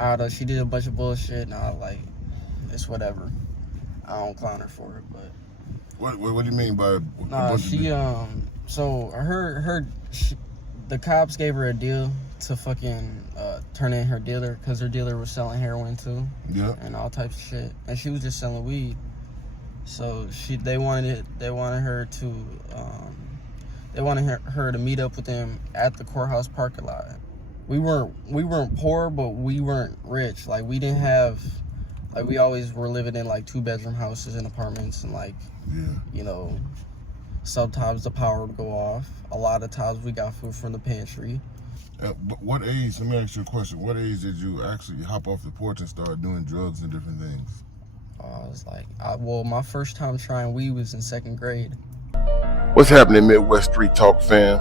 I don't know, she did a bunch of bullshit, and I like, it's whatever. I don't clown her for it, but What do you mean by? nah, she so the cops gave her a deal to fucking turn in her dealer because her dealer was selling heroin too, Yeah. and all types of shit, and she was just selling weed. So they wanted her to meet up with them at the courthouse parking lot. We weren't poor, but we weren't rich. Like we didn't have, like we always were living in like 2-bedroom houses and apartments, and like, you know, sometimes the power would go off. A lot of times we got food from the pantry. But what age? Let me ask you a question. What age did you actually hop off the porch and start doing drugs and different things? I was like, my first time trying weed was in 2nd grade. What's happening, Midwest Street Talk fam?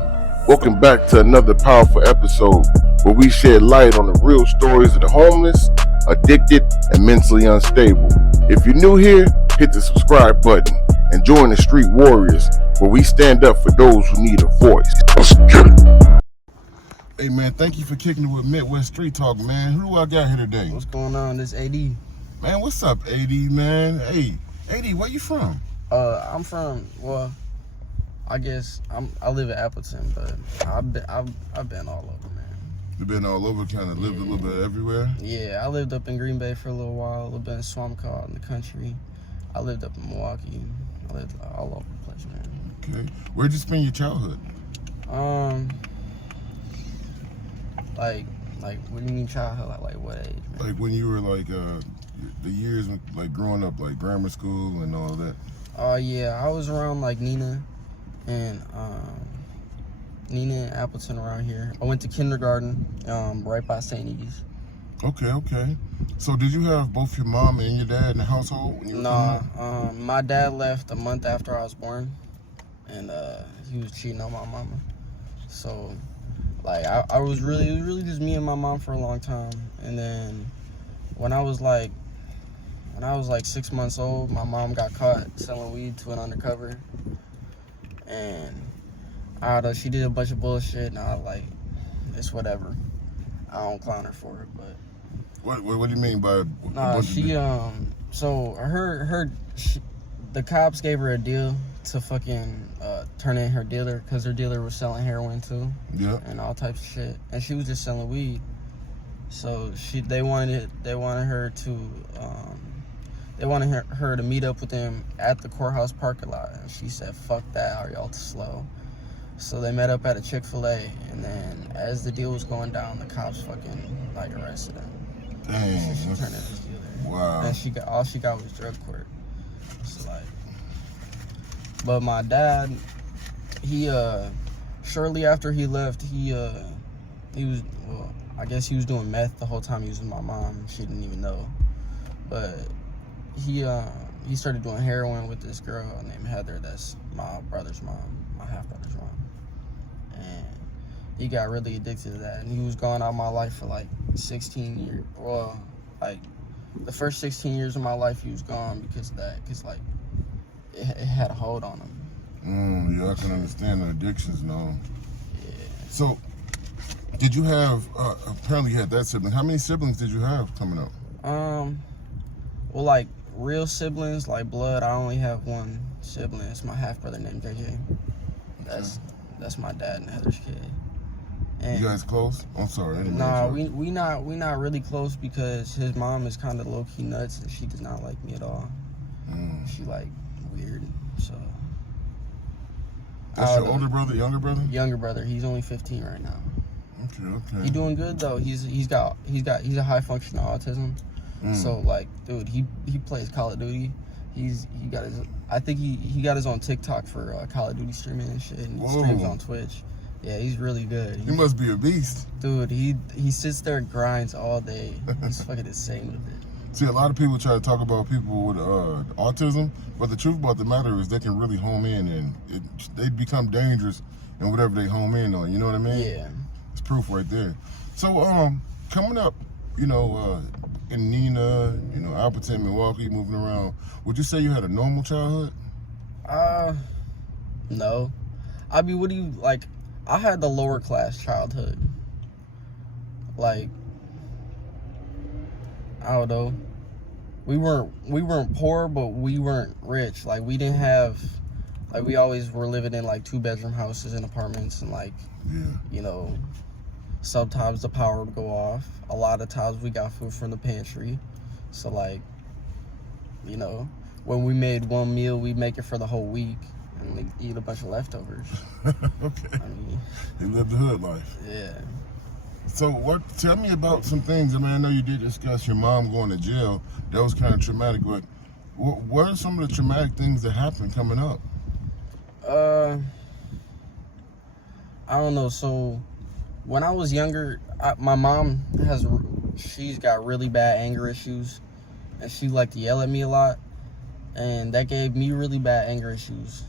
Welcome back to another powerful episode where we shed light on the real stories of the homeless, addicted, and mentally unstable. If you're new here, hit the subscribe button and join the Street Warriors, where we stand up for those who need a voice. Let's get it. Hey man, thank you for kicking it with Midwest Street Talk, man. Who do I got here today? What's going on? This AD. Man, what's up, AD, man? Hey, AD, where you from? I'm from, well, I guess I live in Appleton, but I've been all over, man. You've been all over, kind of lived a little bit everywhere? Yeah, I lived up in Green Bay for a little while, a little bit in Swamcott in the country. I lived up in Milwaukee. I lived all over the place, man. Okay. Where'd you spend your childhood? Like, what do you mean childhood? Like what age, man? Like when you were like, the years like growing up, like grammar school and all that. Yeah, I was around like Nina and Appleton around here. I went to kindergarten, right by St. E's. Okay. So did you have both your mom and your dad in the household? When you Nah, my dad left a month after I was born, and he was cheating on my mama. So, like, it was really just me and my mom for a long time. And then when I was like 6 months old, my mom got caught selling weed to an undercover, and I don't know, she did a bunch of bullshit, and I like, it's whatever. I don't clown her for it, but. What do you mean by? Nah, the cops gave her a deal to fucking turn in her dealer because her dealer was selling heroin too. Yeah. And all types of shit, and she was just selling weed. So they wanted her to meet up with them at the courthouse parking lot, and she said, "Fuck that, are y'all too slow?" So they met up at a Chick-fil-A, and then as the deal was going down, the cops fucking like arrested him. Dang. She turned in his dealer. Wow. And all she got was drug court. So like, but my dad, he shortly after he left, he was, well, I guess he was doing meth the whole time he was with my mom. She didn't even know, but he started doing heroin with this girl named Heather. That's my brother's mom, my half brother's mom. And he got really addicted to that, and he was gone out of my life for like 16 years. Well, like the first 16 years of my life, he was gone because of that. Because like it had a hold on him. Yeah, I can understand the addictions and all. Yeah. So, did you have? Apparently, you had that sibling. How many siblings did you have coming up? Well, like real siblings, like blood, I only have one sibling. It's my half brother named JJ. That's my dad and Heather's kid. And you guys close? I'm sorry. Nah, we not really close because his mom is kind of low key nuts and she does not like me at all. She like weird, so. That's your older brother, younger brother? Younger brother. He's only 15 right now. Okay. He's doing good though. He's a high functioning autism. So like, dude, he plays Call of Duty. I think he got his own TikTok for Call of Duty streaming and shit, and he streams on Twitch. Yeah, he's really good. He must be a beast. Dude, he sits there and grinds all day. He's fucking insane with it. See, a lot of people try to talk about people with autism, but the truth about the matter is they can really home in, and they become dangerous in whatever they home in on. You know what I mean? Yeah. It's proof right there. So, coming up, in Nina, Appleton, Milwaukee, moving around, would you say you had a normal childhood? No. I mean, what do you, like, I had the lower class childhood. Like, I don't know. We weren't poor, but we weren't rich. Like, we didn't have, like, we always were living in like 2-bedroom houses and apartments, and like, you know, sometimes the power would go off. A lot of times we got food from the pantry. So like, you know, when we made one meal, we'd make it for the whole week and like eat a bunch of leftovers. Okay. I mean, you lived the hood life. Yeah. So tell me about some things. I mean, I know you did discuss your mom going to jail. That was kind of traumatic, but what are some of the traumatic things that happened coming up? I don't know. So when I was younger, my mom she's got really bad anger issues, and she liked to yell at me a lot, and that gave me really bad anger issues,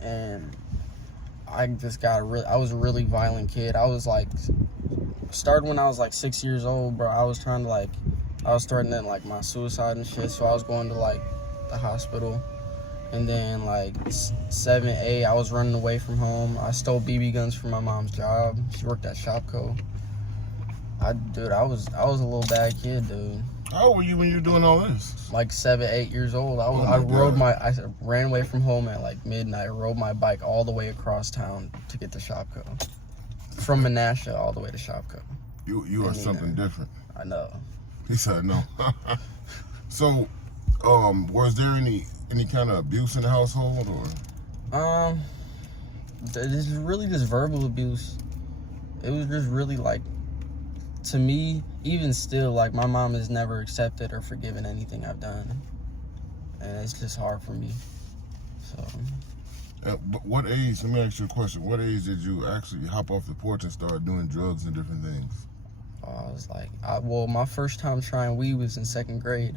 and I was a really violent kid. I was like, started when I was like 6 years old, bro. I was threatening like my suicide and shit, so I was going to like the hospital. And then like 7, 8, I was running away from home. I stole BB guns from my mom's job. She worked at Shopco. I was a little bad kid, dude. How old were you when you were doing all this? Like 7, 8 years old. I ran away from home at like midnight. Rode my bike all the way across town to get to Shopco. From Menasha all the way to Shopco. You are something different. I know. He said no. So, was there any kind of abuse in the household, or? This is really just verbal abuse. It was just really like, to me, even still, like, my mom has never accepted or forgiven anything I've done, and it's just hard for me. So. But what age? Let me ask you a question. What age did you actually hop off the porch and start doing drugs and different things? I was like, my first time trying weed was in 2nd grade.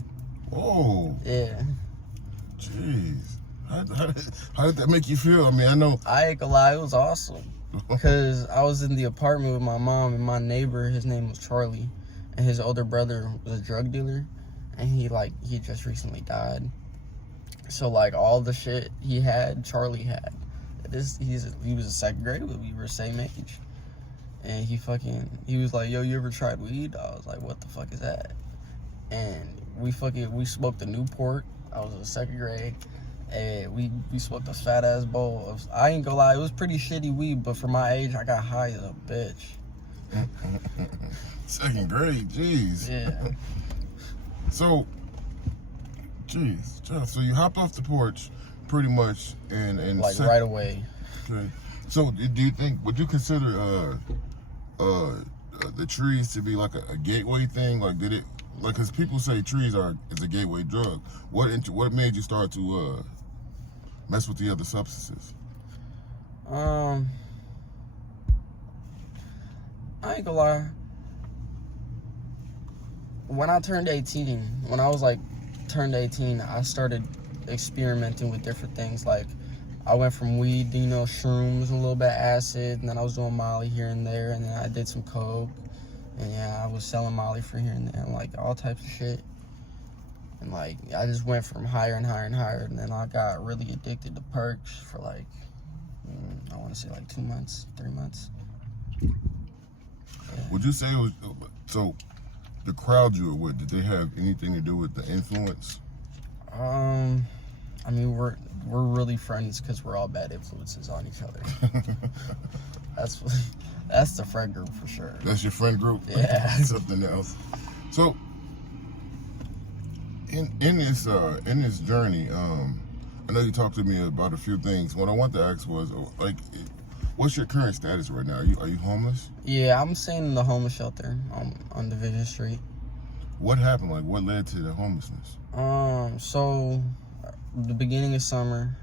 Oh. Yeah. Jeez. How did that make you feel? I mean, I know. I ain't gonna lie, it was awesome. Because I was in the apartment with my mom, and my neighbor, his name was Charlie, and his older brother was a drug dealer, and he just recently died. So like all the shit he had, Charlie had. He was in 2nd grade, but we were the same age. And he was like, yo, you ever tried weed? I was like, what the fuck is that? And we smoked a Newport. I was in 2nd grade. And we smoked a fat ass bowl of, I ain't gonna lie, it was pretty shitty weed, but for my age, I got high as a bitch. 2nd grade, jeez. Yeah. So, jeez, so you hop off the porch, pretty much, and like right away. Okay. So, do you think, would you consider the trees to be like a gateway thing? Like, did it, like, because people say trees is a gateway drug. What made you start to mess with the other substances? I ain't gonna lie. When I turned 18, when I was like turned 18, I started experimenting with different things. Like, I went from weed to, shrooms, a little bit of acid, and then I was doing Molly here and there, and then I did some coke, and yeah, I was selling Molly for here and there, and like all types of shit. And like, I just went from higher and higher and higher, and then I got really addicted to perks for like, I want to say like 2 months, 3 months. Yeah. Would you say it was, so the crowd you were with, did they have anything to do with the influence? I mean, we're really friends because we're all bad influences on each other. That's the friend group for sure. That's your friend group? Yeah. Something else. So, in this journey, I know you talked to me about a few things. What I wanted to ask was, like, what's your current status right now? Are you homeless? Yeah, I'm staying in the homeless shelter on Division Street. What happened? Like, what led to the homelessness? So the beginning of summer,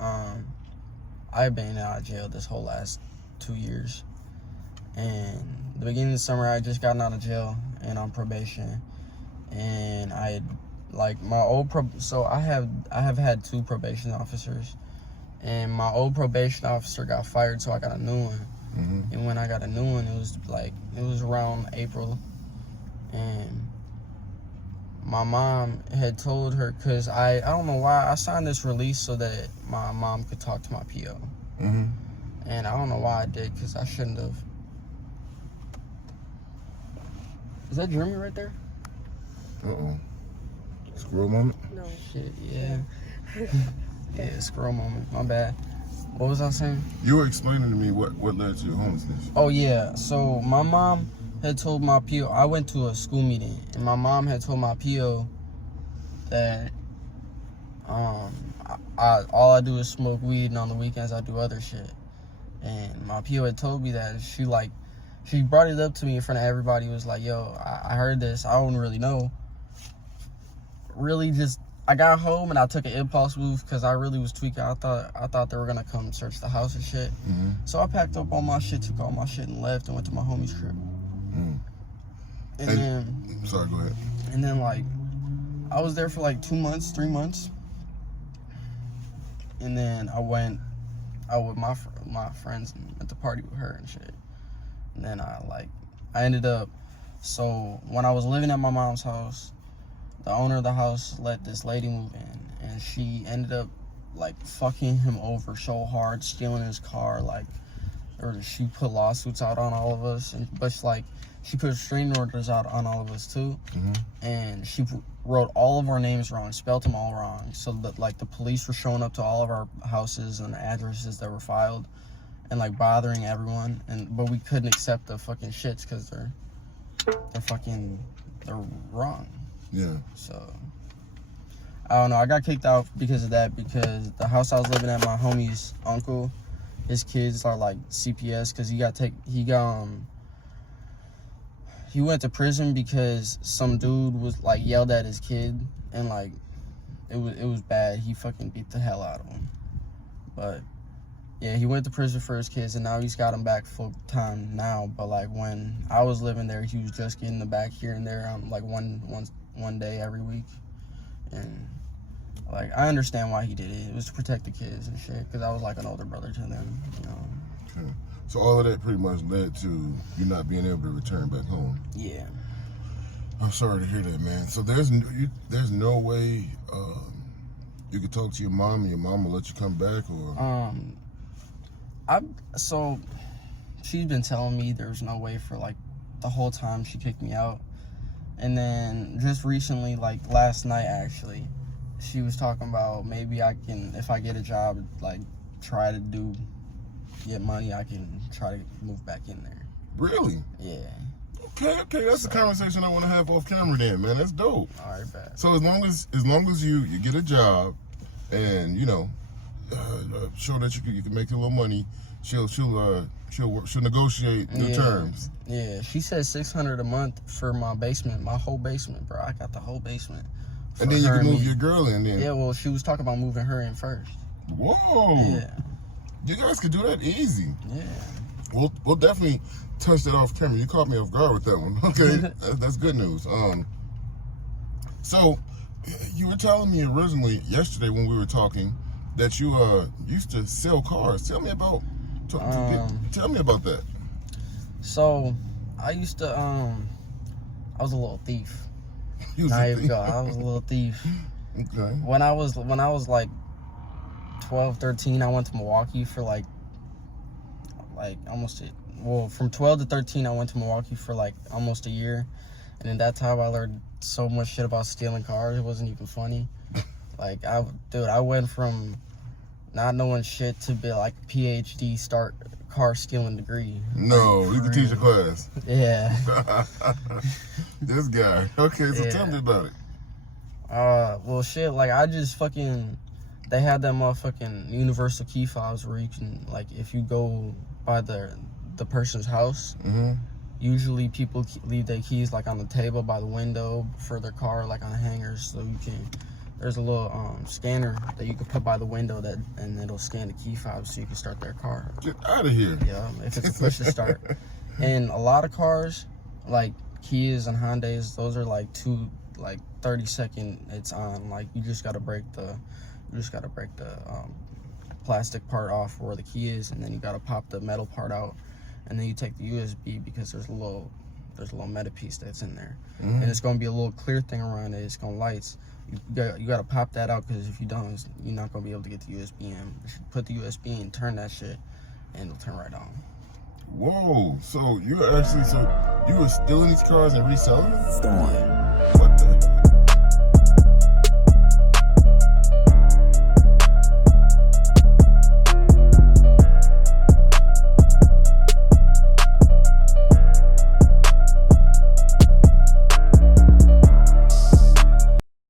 I've been out of jail this whole last 2 years, and the beginning of summer I just gotten out of jail and on probation, and I had like my old so I have had 2 probation officers, and my old probation officer got fired, so I got a new one. Mm-hmm. And when I got a new one, it was around April, and my mom had told her, because I don't know why, I signed this release so that my mom could talk to my PO. Mm-hmm. And I don't know why I did, because I shouldn't have. Is that Jeremy right there? Uh-oh. Squirrel moment? No. Shit, yeah. Yeah, squirrel moment. My bad. What was I saying? You were explaining to me what led to your homelessness. Oh, yeah. So, my mom had told my PO, I went to a school meeting, and my mom had told my PO that all I do is smoke weed, and on the weekends I do other shit. And my PO had told me that she brought it up to me in front of everybody. Was like, yo, I heard this. I don't really know. Really, just I got home and I took an impulse move because I really was tweaking. I thought they were gonna come search the house and shit. Mm-hmm. So I packed up all my shit, took all my shit, and left and went to my homie's crib. Mm. And then, sorry, go ahead. And then like, I was there for like 2 months, 3 months. And then I went out with my friends and went to party with her and shit. And then I ended up, so when I was living at my mom's house, the owner of the house let this lady move in, and she ended up like fucking him over so hard, stealing his car, like, or she put lawsuits out on all of us, but she put restraining orders out on all of us too. Mm-hmm. And she wrote all of our names wrong, spelled them all wrong, so that like the police were showing up to all of our houses and the addresses that were filed, and like bothering everyone, but we couldn't accept the fucking shits because they're wrong. Yeah. So I don't know. I got kicked out because of that, because the house I was living at, my homie's uncle, his kids are like CPS because he went to prison because some dude was like yelled at his kid, and like it was bad. He fucking beat the hell out of him. But yeah, he went to prison for his kids, and now he's got them back full time now. But like when I was living there, he was just getting them back here and there, like one day every week. And like I understand why he did it. It was to protect the kids and shit, because I was like an older brother to them, you know. Okay. So all of that pretty much led to you not being able to return back home. Yeah. I'm sorry to hear that, man. So there's no way you could talk to your mom and your mom will let you come back, or so she's been telling me there's no way for like the whole time she kicked me out. And then just recently, like last night actually, she was talking about maybe I can, if I get a job, like try to get money, I can try to move back in there. Really? Yeah. Okay, that's the conversation I want to have off camera then, man. That's dope. All right, bet. So as long as you get a job and you know show that you can make a little money, she'll negotiate the terms. Yeah, she said $600 a month for my basement, my whole basement, bro. I got the whole basement. And then you can move your girl in then. Yeah, well, she was talking about moving her in first. Whoa. Yeah. You guys could do that easy. Yeah. We'll definitely touch that off camera. You caught me off guard with that one. Okay, that's good news. So you were telling me originally yesterday when we were talking that you used to sell cars. Tell me about that. So I used to I was a little thief. I was a little thief. Okay. When I was like 12, 13, I went to Milwaukee for like from 12 to 13 I went to Milwaukee for like almost a year. And in that time I learned so much shit about stealing cars. It wasn't even funny. Like I went from not knowing shit to be like PhD start car stealing degree. No, you can teach a class. Yeah. This guy. Okay, so tell me about it. Well shit, like I just fucking, they had that motherfucking universal key fobs where you can, like, if you go by the person's house, usually people leave their keys like on the table by the window for their car, like on hangers, so you can, there's a little scanner that you can put by the window and it'll scan the key fob so you can start their car. Get out of here. Yeah, if it's a push to start. And a lot of cars, like Kias and Hyundais, those are like 30-second it's on. Like you just gotta break the plastic part off where the key is, and then you gotta pop the metal part out, and then you take the USB because there's a little metal piece that's in there, and it's gonna be a little clear thing around it. It's gonna lights. You gotta pop that out, because if you don't, you're not gonna be able to get the USB in. You should put the USB in, turn that shit, and it'll turn right on. Whoa! So you were stealing these cars and reselling them? Stolen.